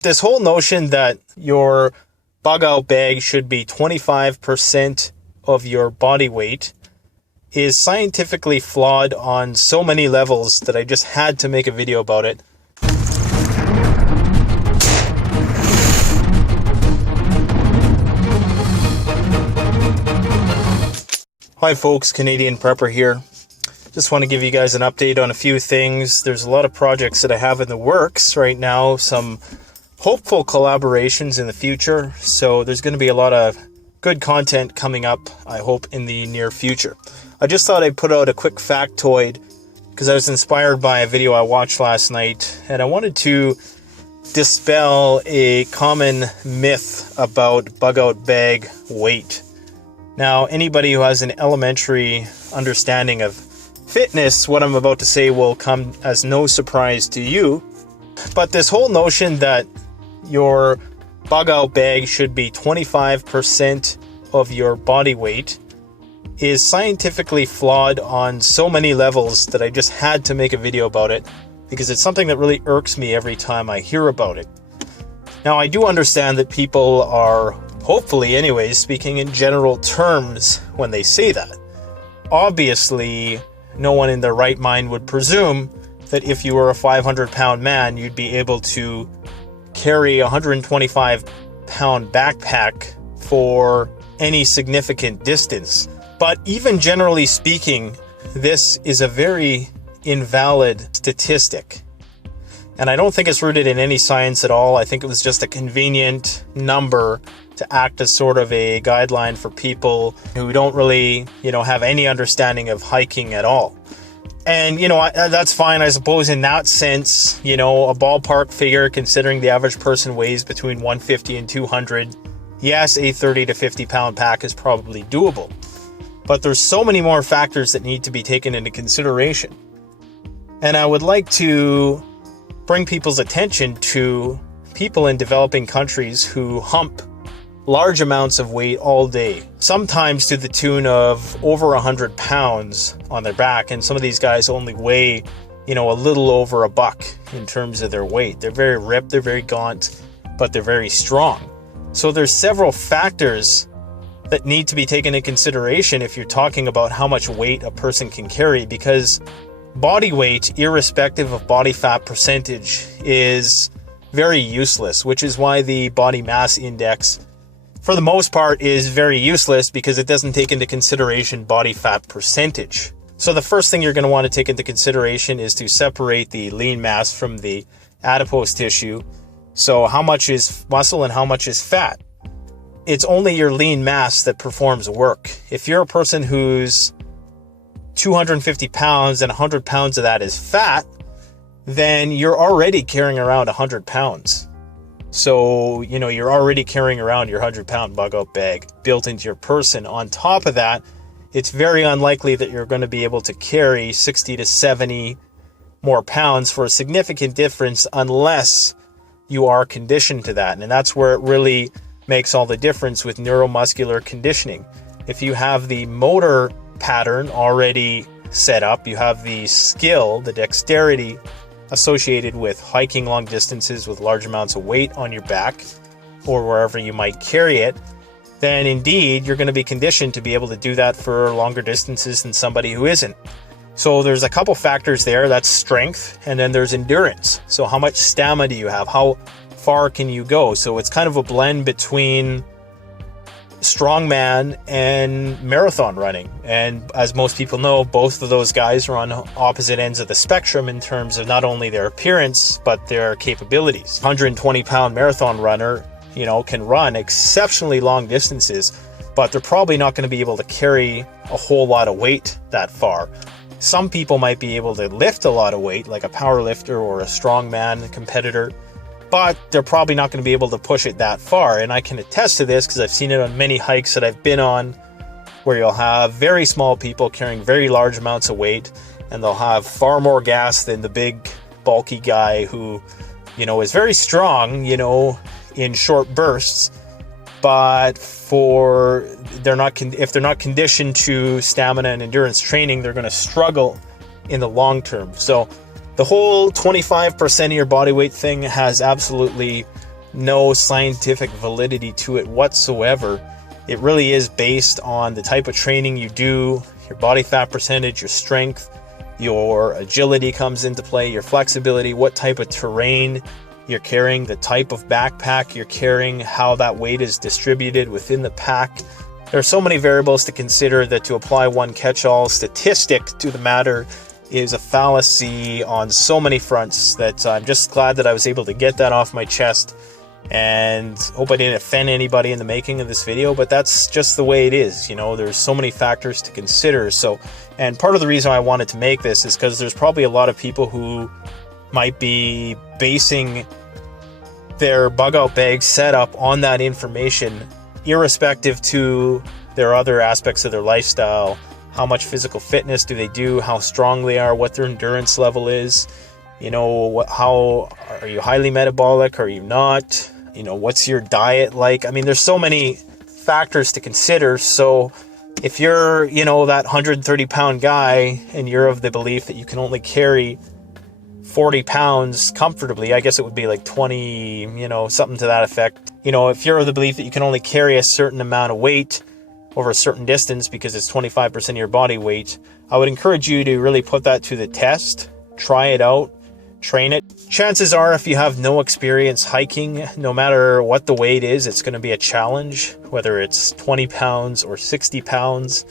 This whole notion that your bug out bag should be 25% of your body weight is scientifically flawed on so many levels that I just had to make a video about it. Hi folks, Canadian Prepper here. Just want to give you guys an update on a few things. There's a lot of projects that I have in the works right now, some hopeful collaborations in the future. So there's going to be a lot of good content coming up, I hope, in the near future. I just thought I'd put out a quick factoid because I was inspired by a video I watched last night, and I wanted to dispel a common myth about bug out bag weight. Now, anybody who has an elementary understanding of fitness, what I'm about to say will come as no surprise to you. But this whole notion that your bug out bag should be 25% of your body weight is scientifically flawed on so many levels that I just had to make a video about it because it's something that really irks me every time I hear about it. Now, I do understand that people are, hopefully anyways, speaking in general terms when they say that. Obviously, no one in their right mind would presume that if you were a 500-pound man, you'd be able to carry a 125-pound backpack for any significant distance. But even generally speaking, this is a very invalid statistic. And I don't think it's rooted in any science at all. I think it was just a convenient number to act as sort of a guideline for people who don't really, have any understanding of hiking at all. And, that's fine, I suppose, in that sense, a ballpark figure, considering the average person weighs between 150 and 200. Yes, a 30 to 50 pound pack is probably doable. But there's so many more factors that need to be taken into consideration. And I would like to bring people's attention to people in developing countries who hump large amounts of weight all day, sometimes to the tune of over 100 pounds on their back. And some of these guys only weigh, a little over a buck in terms of their weight. They're very ripped, they're very gaunt, but they're very strong. So there's several factors that need to be taken into consideration if you're talking about how much weight a person can carry, because body weight, irrespective of body fat percentage, is very useless, which is why the body mass index, for the most part, is very useless because it doesn't take into consideration body fat percentage. So the first thing you're going to want to take into consideration is to separate the lean mass from the adipose tissue. So how much is muscle and how much is fat? It's only your lean mass that performs work. If you're a person who's 250 pounds and 100 pounds of that is fat, then you're already carrying around 100 pounds. So, you're already carrying around your 100-pound bug out bag built into your person. On top of that, it's very unlikely that you're going to be able to carry 60 to 70 more pounds for a significant difference unless you are conditioned to that. And that's where it really makes all the difference with neuromuscular conditioning. If you have the motor pattern already set up, you have the skill, the dexterity associated with hiking long distances with large amounts of weight on your back or wherever you might carry it, then indeed you're going to be conditioned to be able to do that for longer distances than somebody who isn't. So there's a couple factors there. That's strength, and then there's endurance. So how much stamina do you have? How far can you go? So it's kind of a blend between strongman and marathon running. And as most people know, both of those guys are on opposite ends of the spectrum in terms of not only their appearance, but their capabilities. 120-pound marathon runner, can run exceptionally long distances, but they're probably not going to be able to carry a whole lot of weight that far. Some people might be able to lift a lot of weight, like a power lifter or a strongman competitor, but they're probably not going to be able to push it that far. And I can attest to this because I've seen it on many hikes that I've been on, where you'll have very small people carrying very large amounts of weight, and they'll have far more gas than the big, bulky guy who, is very strong, in short bursts. But if they're not conditioned to stamina and endurance training, they're going to struggle in the long term. So the whole 25% of your body weight thing has absolutely no scientific validity to it whatsoever. It really is based on the type of training you do, your body fat percentage, your strength, your agility comes into play, your flexibility, what type of terrain you're carrying, the type of backpack you're carrying, how that weight is distributed within the pack. There are so many variables to consider that to apply one catch-all statistic to the matter is a fallacy on so many fronts that I'm just glad that I was able to get that off my chest, and hope I didn't offend anybody in the making of this video, but that's just the way it is. You know, there's so many factors to consider. So, and part of the reason I wanted to make this is because there's probably a lot of people who might be basing their bug out bag setup on that information, irrespective to their other aspects of their lifestyle. How much physical fitness do they do, how strong they are, what their endurance level is, you know, how are you highly metabolic, are you not, you know, what's your diet like? I mean, there's so many factors to consider. So if you're, you know, that 130-pound guy and you're of the belief that you can only carry 40 pounds comfortably, I guess it would be like 20, you know, something to that effect. You know, if you're of the belief that you can only carry a certain amount of weight over a certain distance because it's 25% of your body weight, I would encourage you to really put that to the test, try it out, train it. Chances are, if you have no experience hiking, no matter what the weight is, it's going to be a challenge, whether it's 20 pounds or 60 pounds.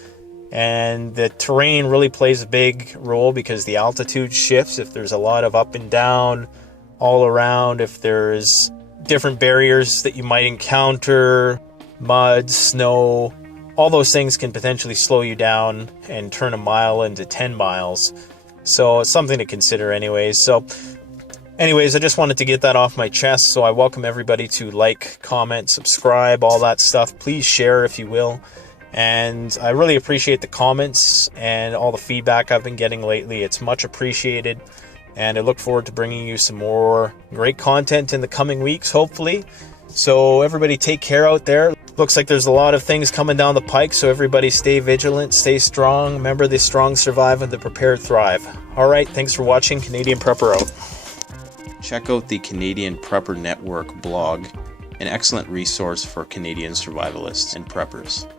And the terrain really plays a big role because the altitude shifts. If there's a lot of up and down all around, if there's different barriers that you might encounter, mud, snow, all those things can potentially slow you down and turn a mile into 10 miles. So it's something to consider anyways. So anyways, I just wanted to get that off my chest. So I welcome everybody to like, comment, subscribe, all that stuff. Please share if you will. And I really appreciate the comments and all the feedback I've been getting lately. It's much appreciated. And I look forward to bringing you some more great content in the coming weeks, hopefully. So everybody take care out there. Looks like there's a lot of things coming down the pike. So everybody stay vigilant, stay strong. Remember, the strong survive and the prepared thrive. All right, thanks for watching. Canadian Prepper out. Check out the Canadian Prepper Network blog, an excellent resource for Canadian survivalists and preppers.